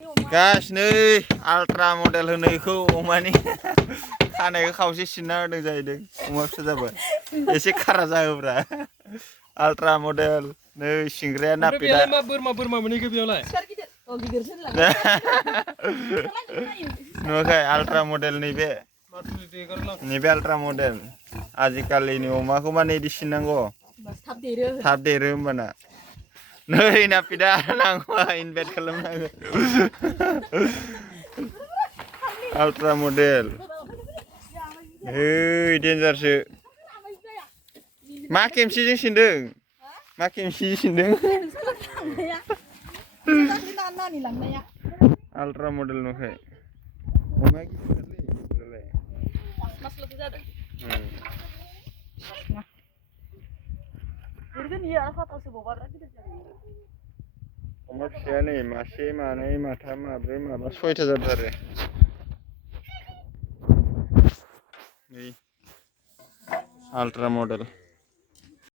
गास नै ultra model होनो बेखौ अमानि खानायखौ खावसे सिनना होदों जाहैदों अमा फिसा जाबाय एसे खारा जाहोब्रा आल्ट्रा मडेल नै सिंग्राया नापिदा बोरमा मोनहैखो बेयावलाय नुवाखै आल्ट्रा मडेल नैबे आल्ट्रा मडेल आजिखालिनि अमाखौ माने इदि सिननांगौ थाब देरो होमबाना नै नापिदा नांगौबा इनभाइट खालामनांगौ आल्ट्रा मडेल ओइ डेन्जारसो मा केमसिजों सिनदों मा केमसिजों सिनदों आल्ट्रा मडेल नुवाखै अमाया गिदिरथारलै अमा फिसाया नै मासे मानै माथाम माब्रै माबा सयथा जादों आरो नै आल्ट्रा मडेल